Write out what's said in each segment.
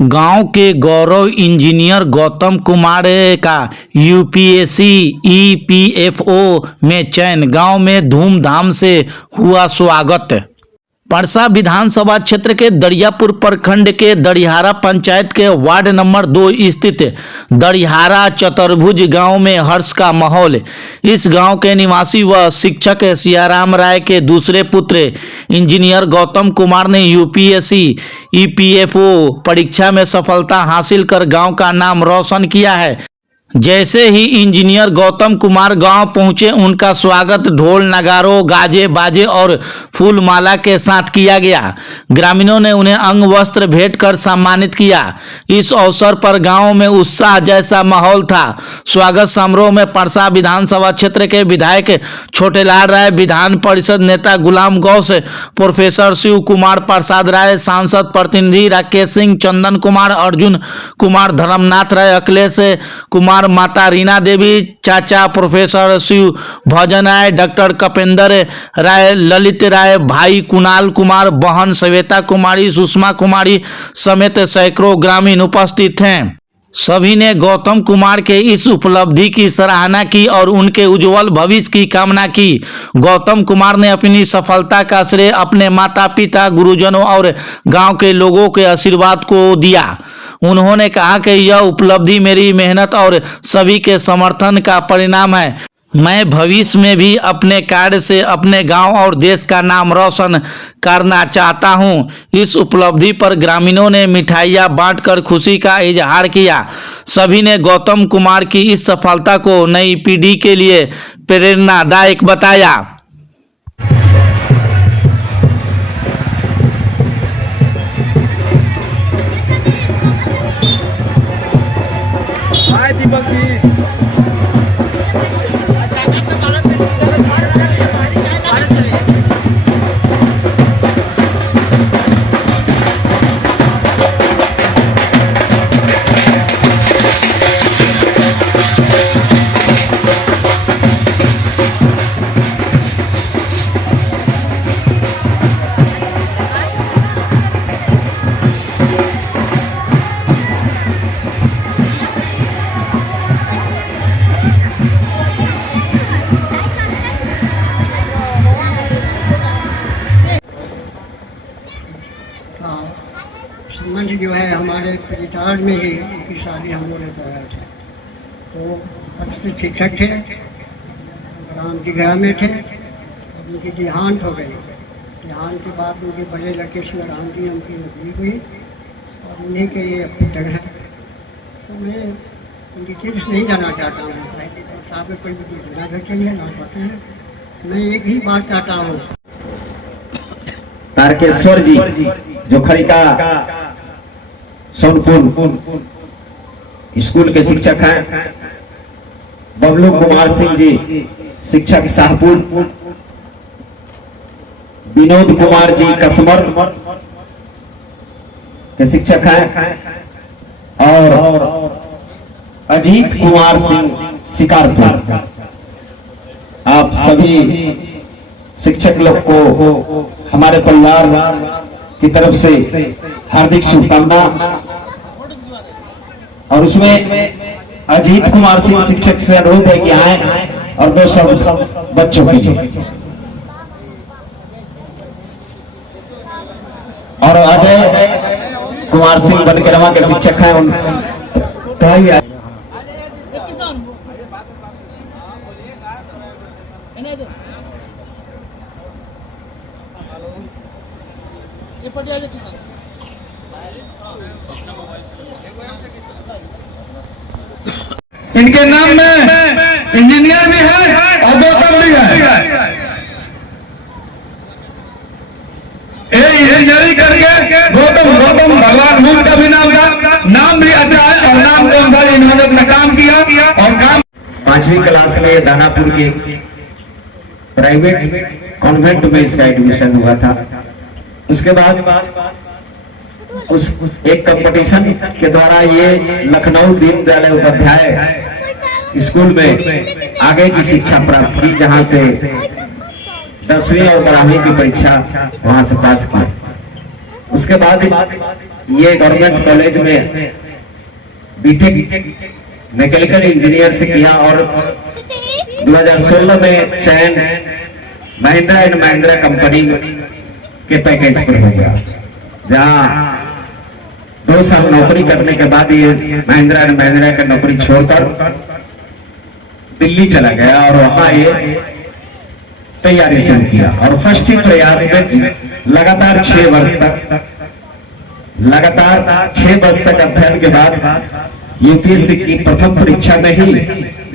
गांव के गौरव इंजीनियर गौतम कुमार का यूपीएससी ईपीएफओ में चयन। गांव में धूमधाम से हुआ स्वागत। परसा विधानसभा क्षेत्र के दरियापुर प्रखंड के दरिहारा पंचायत के वार्ड नंबर 2 स्थित दरिहारा चतुर्भुज गांव में हर्ष का माहौल। इस गांव के निवासी व शिक्षक सियाराम राय के दूसरे पुत्र इंजीनियर गौतम कुमार ने यूपीएससी ईपीएफओ परीक्षा में सफलता हासिल कर गांव का नाम रोशन किया है। जैसे ही इंजीनियर गौतम कुमार गांव पहुंचे, उनका स्वागत ढोल नगारों, गाजे बाजे और फूल माला के साथ किया गया। ग्रामीणों ने उन्हें अंग वस्त्र भेंट कर सम्मानित किया। इस अवसर पर गांव में उत्साह जैसा माहौल था। स्वागत समारोह में परसा विधानसभा क्षेत्र के विधायक छोटेलाल राय, विधान परिषद नेता गुलाम गौस, प्रोफेसर शिव कुमार प्रसाद राय, सांसद प्रतिनिधि राकेश सिंह, चंदन कुमार, अर्जुन कुमार, धर्मनाथ राय, अखिलेश कुमार, माता रीना देवी, चाचा प्रोफेसर शिव भजन राय, डॉक्टर कपेंद्र राय, ललित राय, भाई कुणाल कुमार, बहन श्वेता कुमारी, सुषमा कुमारी समेत सैकड़ों ग्रामीण उपस्थित हैं। सभी ने गौतम कुमार के इस उपलब्धि की सराहना की और उनके उज्जवल भविष्य की कामना की। गौतम कुमार ने अपनी सफलता का श्रेय अपने माता पिता, गुरुजनों और गांव के लोगों के आशीर्वाद को दिया। उन्होंने कहा कि यह उपलब्धि मेरी मेहनत और सभी के समर्थन का परिणाम है। मैं भविष्य में भी अपने कार्य से अपने गांव और देश का नाम रोशन करना चाहता हूं। इस उपलब्धि पर ग्रामीणों ने मिठाइयां बांटकर खुशी का इजहार किया। सभी ने गौतम कुमार की इस सफलता को नई पीढ़ी के लिए प्रेरणादायक बताया। दीपक जी संबंध जो है हमारे परिवार में ही उनकी शादी हम लोग ने कराया था। तो अच्छे शिक्षक थे, राम की ग्राम में थे। उनकी देहांत हो गई। देहांत के बाद उनके बड़े लड़के सियाराम की उनकी नौकरी हुई और उन्हीं के ये पुत्र हैं। तो मैं उनकी चीज नहीं जाना चाहता हूँ। साहब कोई भी जुड़ा करके लिए ना पता है। मैं एक ही बात चाहता हूँ, तारकेश्वर जी जो खड़िका सोनपुर स्कूल के शिक्षक हैं, बबलू कुमार सिंह जी शिक्षक शाहपुर, विनोद कुमार जी कसमर के शिक्षक हैं और अजीत कुमार सिंह शिकारपुर। आप सभी शिक्षक लोग को हमारे परिवार की तरफ से हार्दिक शुभकामना। और उसमें अजीत कुमार सिंह शिक्षक से अनुरोध है कि आए और 2 शब्द बच्चों के लिए। और अजय कुमार सिंह बनकेरमा के शिक्षक हैं, उनका ही इनके नाम में इंजीनियर भी है और गौतम भी है। इंजीनियरिंग करके गौतम भगवान बुद्ध का भी नाम भी अच्छा है और नाम के अनुसार इन्होंने अपना काम किया और काम। 5वीं क्लास में दानापुर के प्राइवेट कॉन्वेंट में इसका एडमिशन हुआ था। उसके बाद उस एक कंपटीशन के द्वारा ये लखनऊ दीनदयाल उपाध्याय स्कूल में आगे की शिक्षा प्राप्त की, जहां से 10वीं और 12वीं की परीक्षा वहां से पास की। उसके बाद ये गवर्नमेंट कॉलेज में बीटेक मैकेनिकल इंजीनियर से किया और 2016 में चयन महिंद्रा एंड महिंद्रा कंपनी के पैकेज पर हो गया, जहां 2 साल नौकरी करने के बाद ये महिंद्रा एंड महिंद्रा का नौकरी छोड़कर दिल्ली चला गया और वहां ये तैयारी शुरू किया और फर्स्ट ही प्रयास में लगातार 6 वर्ष तक अध्ययन के बाद यूपीएससी की प्रथम परीक्षा में ही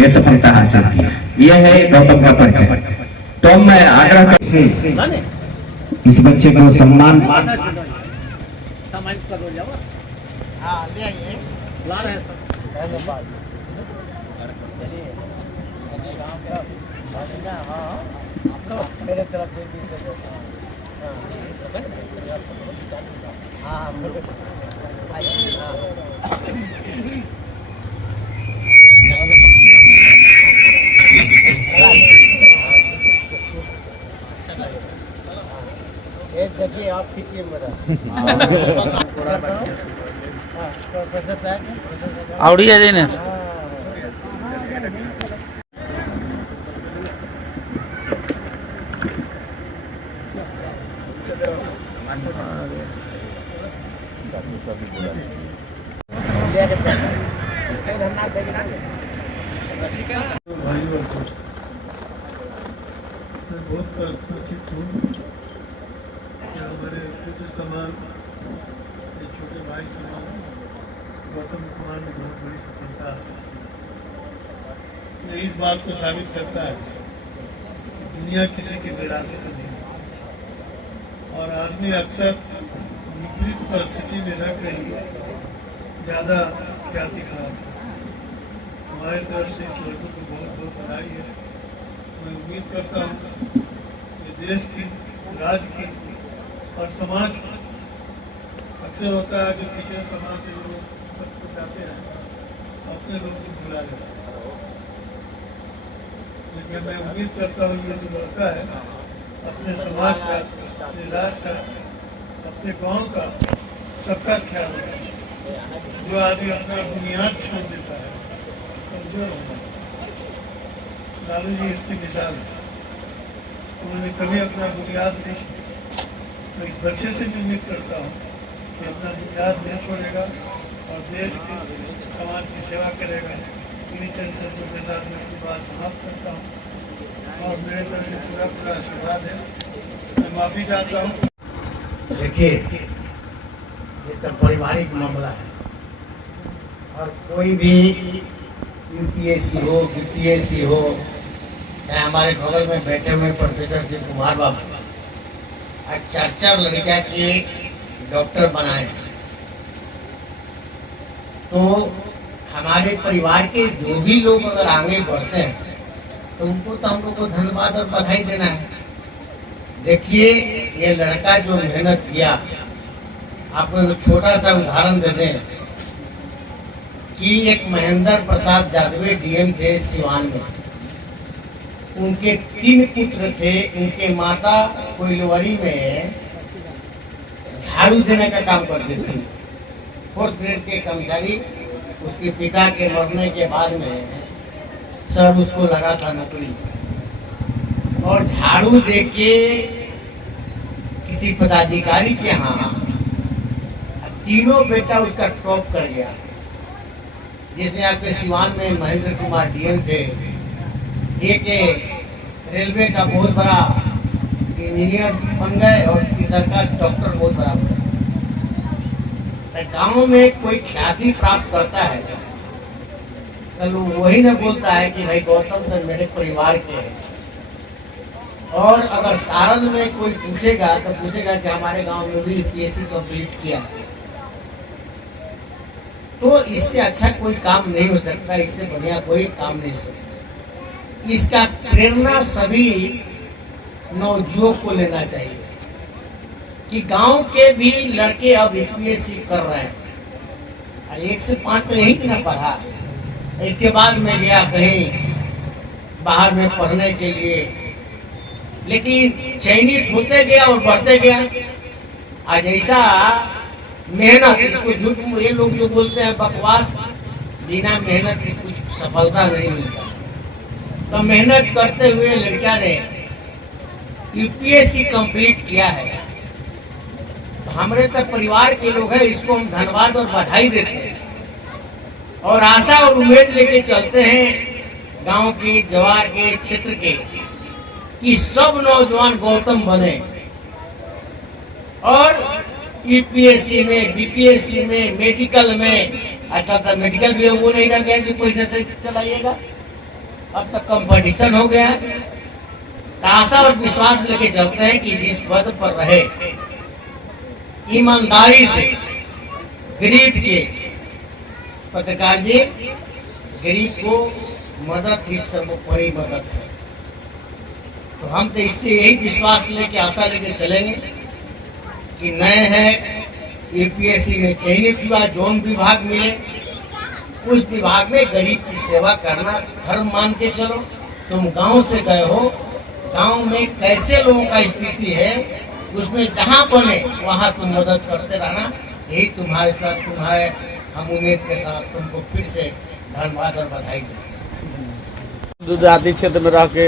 ये सफलता हासिल की। यह है गौतम का परिचय। तो मैं आग्रह इस बच्चे को सम्मान देखिए आप खींचिए मेरा आवड़ी जाए ना भाई और दोस्त, मैं बहुत प्रसन्नचित्त हूँ कि हमारे पुत्र समान, ये छोटे भाई समान गौतम कुमार ने बहुत बड़ी सफलता हासिल की। ये इस बात को साबित करता है कि दुनिया किसी की विरासत नहीं है और आदमी अक्सर विपरीत परिस्थिति में रहकर ही ज़्यादा ख्याति प्राप्त करता है। हमारे तरफ से इस लड़कों को बहुत बहुत बधाई है। मैं उम्मीद करता हूँ कि देश की, राज्य की और समाज की, अक्सर होता है जो पिछले समाज से लोग ऊपर को जाते हैं अपने लोग को भुला जाते हैं, लेकिन मैं उम्मीद करता हूँ ये जो लड़का है अपने समाज का, अपने राज्य का, अपने गांव का, सबका ख्याल रखे। जो आदमी अपना बुनियाद छोड़ देता है कमजोर हो जाता है। लालू जी इसकी मिसाल है, उन्होंने कभी अपना बुनियाद नहीं छोड़ा। मैं इस बच्चे से भी उम्मीद करता हूँ कि अपना बुनियाद नहीं छोड़ेगा और देश की, समाज की सेवा करेगा। इन्हीं चंद शब्दों के साथ मैं अपनी बात समाप्त करता हूँ और मेरे तरफ से पूरा आशीर्वाद है। मैं माफ़ी चाहता हूँ। देखिए, ये तो पारिवारिक मामला है और कोई भी यूपीएससी हो, बीपीएससी हो, चाहे हमारे बगल में बैठे हुए प्रोफेसर शिव कुमार बाबू आज 4 लड़कियां के डॉक्टर बनाए, तो हमारे परिवार के जो भी लोग अगर आगे बढ़ते हैं तो उनको तो हम लोग को धन्यवाद और बधाई देना है। देखिए, ये लड़का जो मेहनत किया, आपको एक छोटा सा उदाहरण दे दें कि एक महेंद्र प्रसाद जादवे डीएम थे सिवान में, उनके 3 पुत्र थे। उनके माता कोइलवरी में झाड़ू देने का काम करती थी, 4th ग्रेड के कर्मचारी। उसके पिता के मरने के बाद में सर उसको लगा था नौकरी और झाड़ू दे के किसी पदाधिकारी के यहाँ तीनों बेटा उसका टॉप कर गया, जिसमें आपके सिवान में महेंद्र कुमार डीएम थे, एक रेलवे का बहुत बड़ा इंजीनियर बन गए और तीसरा डॉक्टर बहुत बड़ा बन गए। गाँव में कोई ख्याति प्राप्त करता है कल वही न बोलता है कि भाई गौतम तो मेरे परिवार के हैं। और अगर सारण में कोई पूछेगा तो पूछेगा कि हमारे गांव में भी यूपीएससी कंप्लीट किया, तो इससे अच्छा कोई काम नहीं हो सकता, इससे बढ़िया कोई काम नहीं हो सकता। इसका प्रेरणा सभी नवयुवक को लेना चाहिए कि गांव के भी लड़के अब यूपीएससी कर रहे हैं। 1 से 5 तो यही ना पढ़ा, इसके बाद में गया कहीं बाहर में पढ़ने के लिए, लेकिन चयनित होते गया और बढ़ते गया। आज ऐसा मेहनत, इसको झूठ ये लोग जो बोलते हैं बकवास, बिना मेहनत की कुछ सफलता नहीं मिलता। तो मेहनत करते हुए लड़का ने यूपीएससी कंप्लीट किया है। तो हमारे तक परिवार के लोग हैं, इसको हम धन्यवाद और बधाई देते हैं और आशा और उम्मीद लेके चलते हैं गांव के, जवार के, क्षेत्र के, कि सब नौजवान गौतम बने और यूपीएससी में, बीपीएससी में, मेडिकल में। अच्छा तो मेडिकल भी वो नहीं रह गया कि पैसे से चलाइएगा, अब तक कंपटीशन हो गया। तो आशा और विश्वास लेके चलते हैं कि जिस पद पर रहे ईमानदारी से गरीब के, पत्रकार जी, गरीब को मदद ही सर्वोपरि मदद है। तो हम तो इससे यही विश्वास लेके, आशा लेके चलेंगे कि नए हैं यूपीएससी में चयनित हुआ, जोन विभाग मिले, उस विभाग में गरीब की सेवा करना धर्म मान के चलो। तुम गांव से गए हो, गांव में कैसे लोगों का स्थिति है, उसमें जहां बने वहां तुम मदद करते रहना। यही तुम्हारे साथ, तुम्हारे हम उम्मीद के साथ तुमको फिर से धन्यवाद और बधाई देते हैं। देहाती क्षेत्र में रह के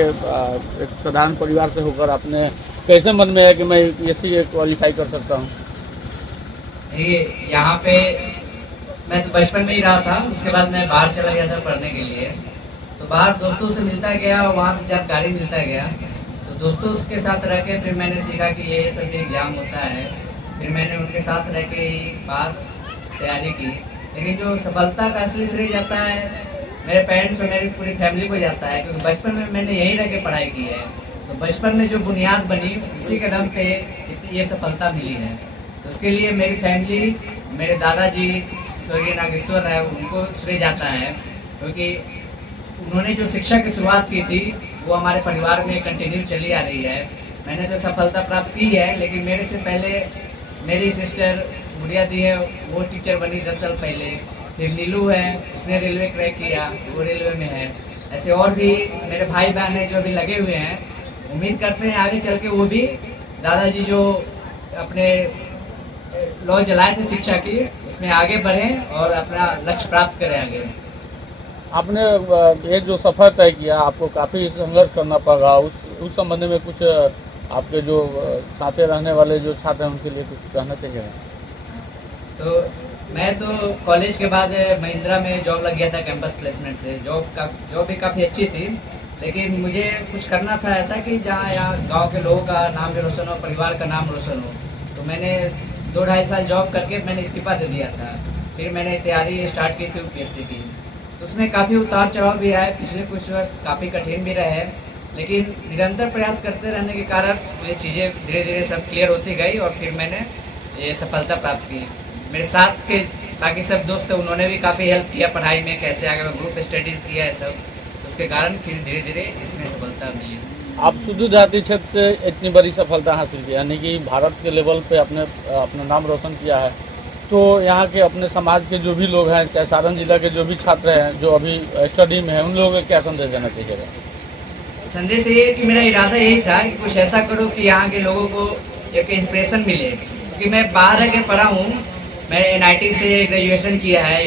एक साधारण परिवार से होकर आपने कैसे मन में है कि मैं यूपीएससी क्वालिफाई कर सकता हूँ? ये यहाँ पे मैं तो बचपन में ही रहा था, उसके बाद मैं बाहर चला गया था पढ़ने के लिए। तो बाहर दोस्तों से मिलता गया और वहाँ से जानकारी मिलता गया। तो दोस्तों के साथ रह के फिर मैंने सीखा कि ये सब एग्जाम होता है। फिर मैंने उनके साथ रह के बाहर तैयारी की। लेकिन जो सफलता का असली श्रेय जाता है मेरे पेरेंट्स और मेरी पूरी फैमिली को जाता है, क्योंकि बचपन में मैंने यहीं रह के पढ़ाई की है। तो बचपन में जो बुनियाद बनी उसी के दम पे ये सफलता मिली है। तो उसके लिए मेरी फैमिली, मेरे दादाजी स्वर्गीय नागेश्वर है, उनको श्रेय जाता है, क्योंकि उन्होंने जो शिक्षा की शुरुआत की थी वो हमारे परिवार में कंटिन्यू चली आ रही है। मैंने तो सफलता प्राप्त की है, लेकिन मेरे से पहले मेरी सिस्टर गुड़िया दी है, वो टीचर बनी 10 साल पहले। फिर नीलू है, उसने रेलवे क्रैक किया, वो रेलवे में है। ऐसे और भी मेरे भाई बहन हैं जो अभी लगे हुए हैं। उम्मीद करते हैं आगे चल के वो भी दादाजी जो अपने लॉ जलाए थे शिक्षा की, उसमें आगे बढ़ें और अपना लक्ष्य प्राप्त करें आगे। आपने ये जो सफ़र तय किया, आपको काफ़ी संघर्ष करना पड़ा, उस संबंध में कुछ आपके जो साथे रहने वाले जो छात्र हैं उनके लिए कुछ कहना चाहिए? तो मैं तो कॉलेज के बाद महिंद्रा में जॉब लग गया था कैंपस प्लेसमेंट से। जॉब भी काफ़ी अच्छी थी, लेकिन मुझे कुछ करना था ऐसा कि जहाँ यहाँ गांव के लोगों का नाम भी रोशन हो, परिवार का नाम रोशन हो। तो मैंने 2-2.5 साल जॉब करके मैंने इस्तीफा दे दिया था। फिर मैंने तैयारी स्टार्ट की थी यूपीएससी की। उसमें काफ़ी उतार चढ़ाव भी आए, पिछले कुछ वर्ष काफ़ी कठिन भी रहे, लेकिन निरंतर प्रयास करते रहने के कारण ये चीज़ें धीरे धीरे सब क्लियर होती गई और फिर मैंने ये सफलता प्राप्त की। मेरे साथ के बाकी सब दोस्त थे, उन्होंने भी काफ़ी हेल्प किया पढ़ाई में, कैसे आगे मैं ग्रुप स्टडीज किया है सब, उसके कारण फिर धीरे धीरे इसमें सफलता मिली। आप सुदूर देहाती क्षेत्र से इतनी बड़ी सफलता हासिल की, यानी कि भारत के लेवल पे आपने अपना नाम रोशन किया है। तो यहाँ के अपने समाज के जो भी लोग हैं, चाहे सारण जिला के जो भी छात्र हैं जो अभी स्टडी में हैं, उन लोगों को क्या संदेश देना चाहिए? संदेश ये कि मेरा इरादा यही था कि कुछ ऐसा करो कि यहाँ के लोगों को एक इंस्पिरेशन मिले। क्योंकि मैं बाहर रह के पढ़ा हूँ, मैंने एनआईटी से ग्रेजुएशन किया है,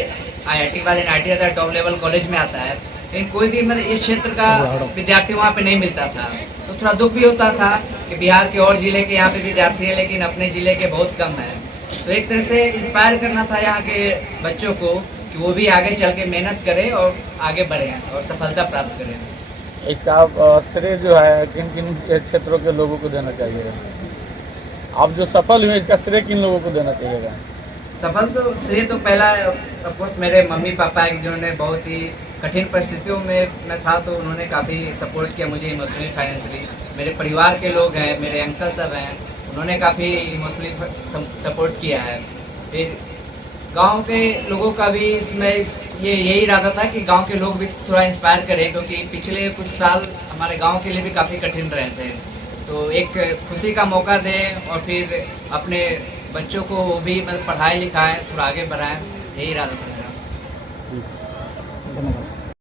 आईआईटी के बाद एनआईटी आता है, टॉप लेवल कॉलेज में आता है, लेकिन कोई भी मतलब इस क्षेत्र का विद्यार्थी वहाँ पे नहीं मिलता था। तो थोड़ा दुख भी होता था कि बिहार के और ज़िले के यहाँ पे विद्यार्थी है, लेकिन अपने ज़िले के बहुत कम है। तो एक तरह से इंस्पायर करना था यहाँ के बच्चों को कि वो भी आगे चल के मेहनत करें और आगे बढ़ें और सफलता प्राप्त करें। इसका श्रेय जो है किन किन क्षेत्रों के लोगों को देना चाहिए? आप जो सफल हुए, इसका श्रेय किन लोगों को देना चाहिएगा? सफल तो श्रेय तो पहला ऑफकोर्स मेरे मम्मी पापा है, जिन्होंने बहुत ही कठिन परिस्थितियों में मैं था तो उन्होंने काफ़ी सपोर्ट किया मुझे इमोशनली, फाइनेंशियली। मेरे परिवार के लोग हैं, मेरे अंकल सब हैं, उन्होंने काफ़ी इमोशनली सपोर्ट किया है। फिर गांव के लोगों का भी इसमें यही इरादा था कि गांव के लोग भी थोड़ा इंस्पायर करें, क्योंकि पिछले कुछ साल हमारे गांव के लिए भी काफ़ी कठिन रहे थे। तो एक खुशी का मौका दें और फिर अपने बच्चों को भी मतलब पढ़ाई लिखाएं, थोड़ा आगे बढ़ाएं, यही इरादा था।